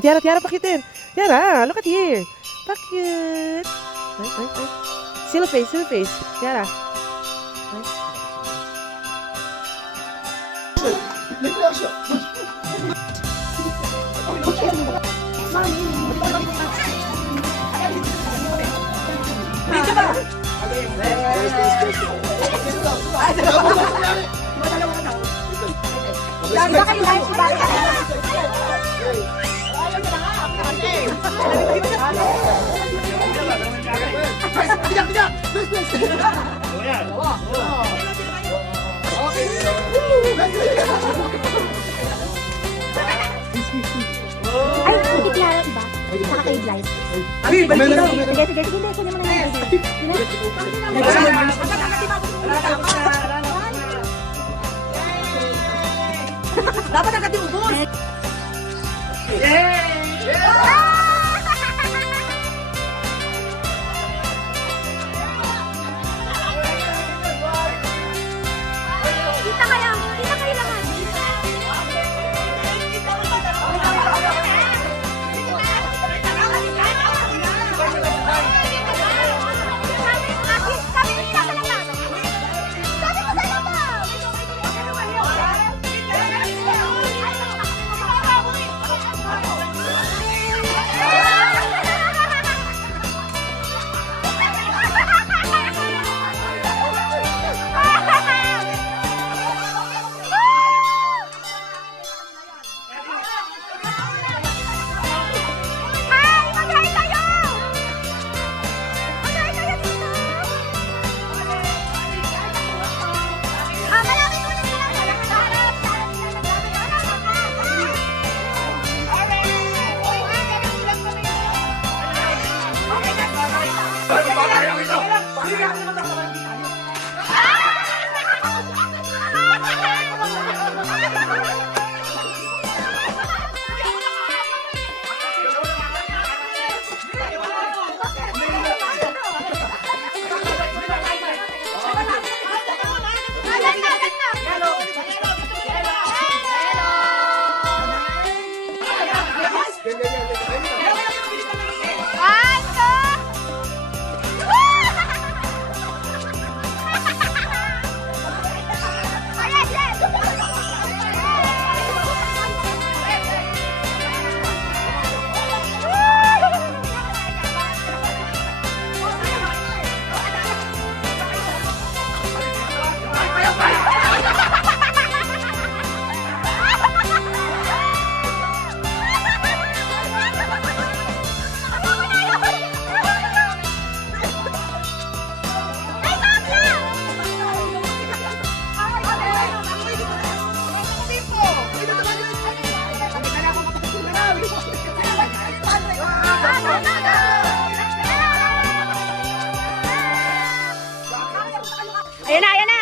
Tiara, pakitin. Tiara, look at here. Pakit. Ay. Silly face. Tiara. Ay, hindi Tiara iba. Saka kay Blythe. Sige, kunin mo na yan. Dapat agad yung ubos. Kita kayo lahat. Ayan na.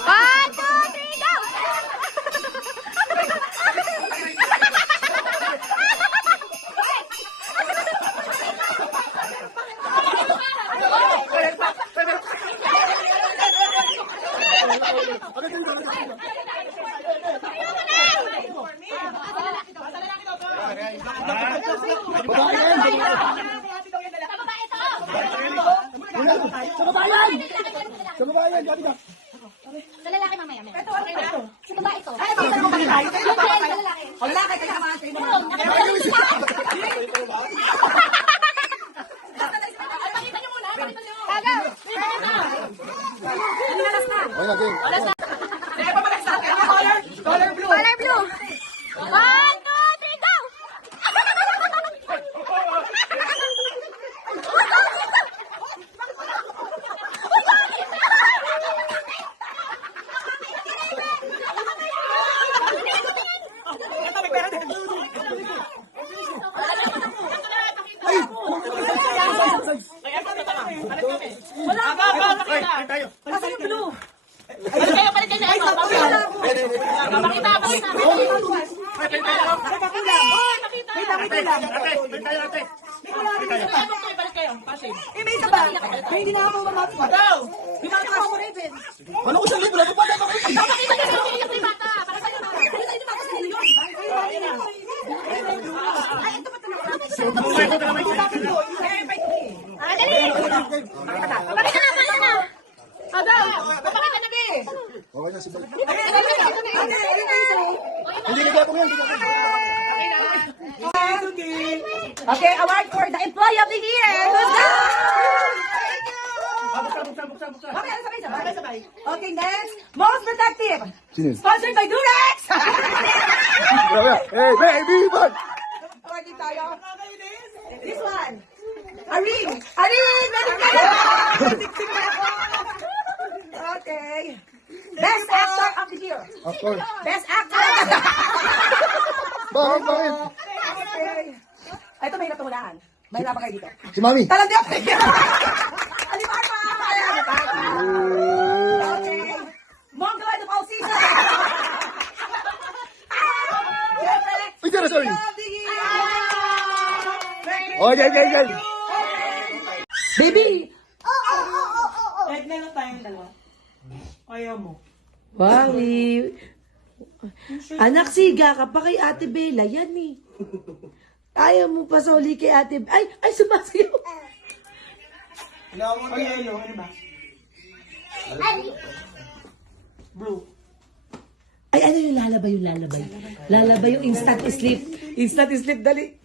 One, two, three, go! Sa babayan, gabi ka. Sa lalaki mamaya. Ito, ito. Sa babae ito. Ay, ito, ito, ito. Sa lalaki. Wala ka, kaya naman. Pakita niyo muna, pakita niyo. Wala, game. Eh, pabalik sa akin. Color blue. Color blue. One, two, three, go! Asan yung blue? Balik kayo. Pakita. Balik kayo. Eh, may isa ba? May hindi na ako mamatwa. Daw! Bimatawa mo rin. Ano ko sa libro? Ano pa na Pakita niyo sa inyo yung bata. Para sa'yo na. Pakita niyo sa inyo. Ay, ito ba ito? Pakita na! Adaw! Pakita na, be! Okay na, si Bal. Hindi Hindi na po yan. Okay, award for the Employee of the Year. Who's that? Okay, sabay. Okay, next. Most Protective. Sino yun? Sponsored by Durex. Grabe. Hey, baby, bag! Okay, tayo. This one. Arin! Meron ka! Okay. Best Actor of the Year. Of course. Best Actor. Bakit? Okay. Ito, mahirap ito hulaan. Mahirap pa kayo dito. Si Mami. Talandi ako. Aliman pa! Okay. Mongol of all seasons. Uy, sorry. Of the Year. Oh, yan. Baby! Kahit meron tayong dalawa. Ayaw mo. Wawi. Anak, siga ka pa kay Ate Bella. Yan eh. Ayaw mo pa sa uli kay Ate Ay, sumasayaw. O yellow, ano ba? Blue. Ay, ano yung lalabay? Lalabay yung instant sleep. Instant sleep, dali.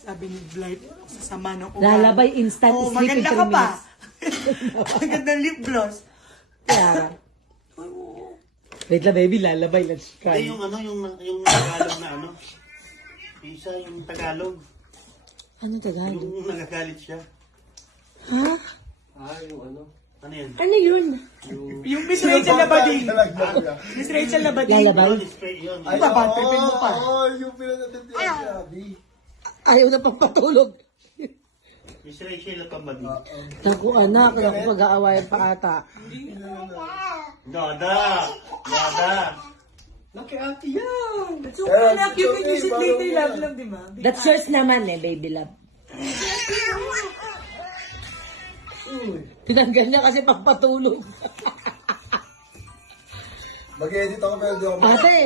Sabi ni Blight, sasama ng ugali. Lalabay instant Oh, sleep in maganda 3 ka pa. minutes. Maganda lip gloss. Kaya. Wait lang, baby. Lalabay. Let's Ay, try. yung Tagalog na ano. Isa yung Tagalog. Ano Tagalog? Yung nagagalit siya. Ha? Ano yan? Ano yun? Yung Miss Rachel Labading. Miss Rachel Labading. Lalabay? Yun, straight yun. Ay, papapipin mo pa. yung pinatitindi si Abby. Ayaw na pang patulog. Miss Rachel at Pambadi. Naku, anak. Naku, pag-aawayan pa ata. Dada! Laki ate yan. So, anak, you can use it later, love lang, di ba? That's yours naman eh, baby love. Tinanggal niya kasi pagpatulog. Mag-edit ako pero di ako Ate,